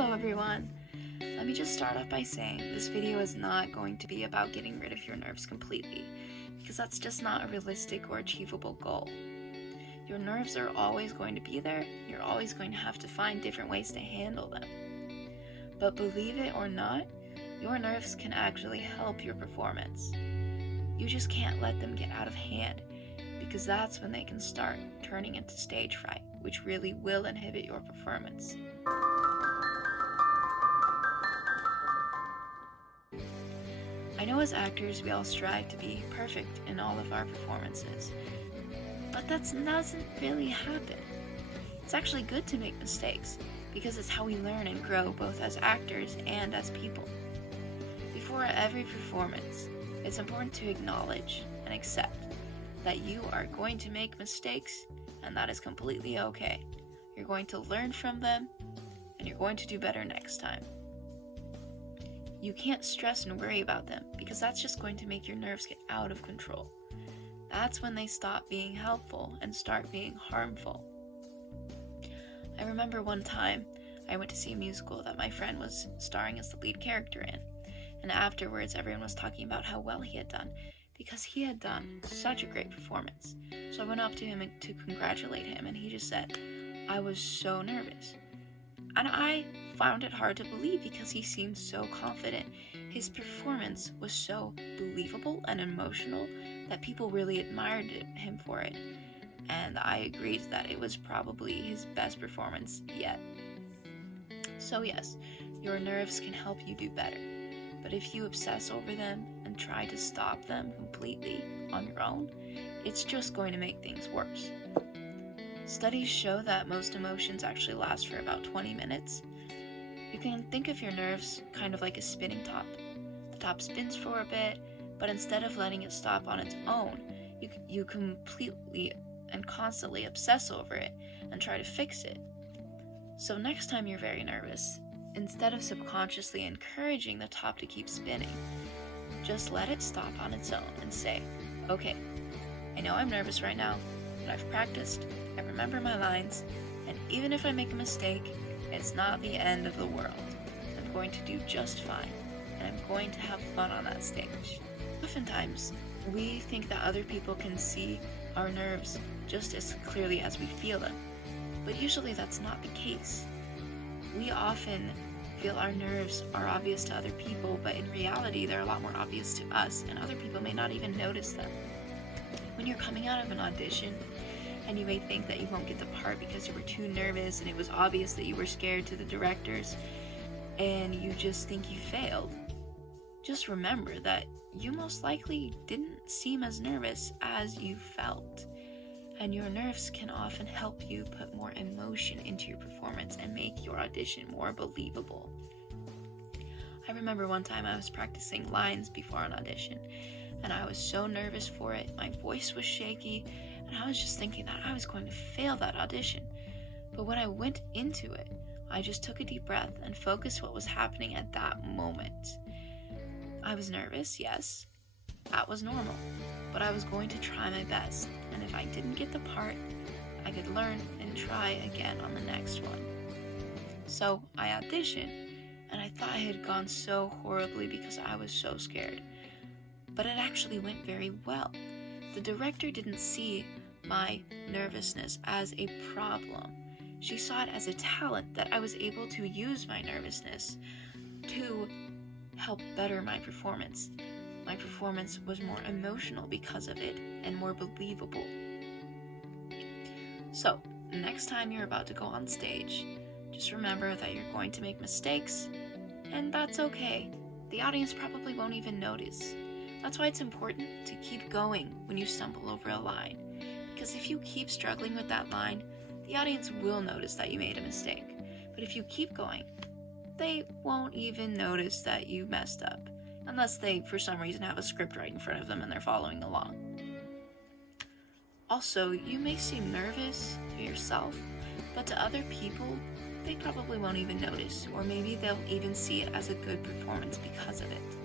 Hello everyone! Let me just start off by saying this video is not going to be about getting rid of your nerves completely, because that's just not a realistic or achievable goal. Your nerves are always going to be there, you're always going to have to find different ways to handle them. But believe it or not, your nerves can actually help your performance. You just can't let them get out of hand, because that's when they can start turning into stage fright, which really will inhibit your performance. I know as actors we all strive to be perfect in all of our performances, but that doesn't really happen. It's actually good to make mistakes, because it's how we learn and grow both as actors and as people. Before every performance, it's important to acknowledge and accept that you are going to make mistakes, and that is completely okay. You're going to learn from them, and you're going to do better next time. You can't stress and worry about them, because that's just going to make your nerves get out of control. That's when they stop being helpful and start being harmful. I remember one time I went to see a musical that my friend was starring as the lead character in, and afterwards everyone was talking about how well he had done, because he had done such a great performance. So I went up to him to congratulate him, and he just said, "I was so nervous." And I found it hard to believe, because he seemed so confident. His performance was so believable and emotional that people really admired him for it. And I agreed that it was probably his best performance yet. So yes, your nerves can help you do better. But if you obsess over them and try to stop them completely on your own, it's just going to make things worse. Studies show that most emotions actually last for about 20 minutes. You can think of your nerves kind of like a spinning top. The top spins for a bit, but instead of letting it stop on its own, you completely and constantly obsess over it and try to fix it. So next time you're very nervous, instead of subconsciously encouraging the top to keep spinning, just let it stop on its own and say, "Okay, I know I'm nervous right now, but I've practiced, I remember my lines, and even if I make a mistake, it's not the end of the world. I'm going to do just fine, and I'm going to have fun on that stage." Oftentimes, we think that other people can see our nerves just as clearly as we feel them, but usually that's not the case. We often feel our nerves are obvious to other people, but in reality they're a lot more obvious to us, and other people may not even notice them. When you're coming out of an audition, and you may think that you won't get the part because you were too nervous and it was obvious that you were scared to the directors, and you just think you failed, just remember that you most likely didn't seem as nervous as you felt. And your nerves can often help you put more emotion into your performance and make your audition more believable. I remember one time I was practicing lines before an audition, and I was so nervous for it. My voice was shaky, and I was just thinking that I was going to fail that audition. But when I went into it, I just took a deep breath and focused what was happening at that moment. I was nervous, yes, that was normal, but I was going to try my best, and if I didn't get the part, I could learn and try again on the next one. So I auditioned, and I thought I had gone so horribly because I was so scared. But it actually went very well. The director didn't see my nervousness as a problem. She saw it as a talent that I was able to use my nervousness to help better my performance. My performance was more emotional because of it and more believable. So, next time you're about to go on stage, just remember that you're going to make mistakes, and that's okay. The audience probably won't even notice. That's why it's important to keep going when you stumble over a line, because if you keep struggling with that line, the audience will notice that you made a mistake. But if you keep going, they won't even notice that you messed up, unless they for some reason have a script right in front of them and they're following along. Also, you may seem nervous to yourself, but to other people, they probably won't even notice, or maybe they'll even see it as a good performance because of it.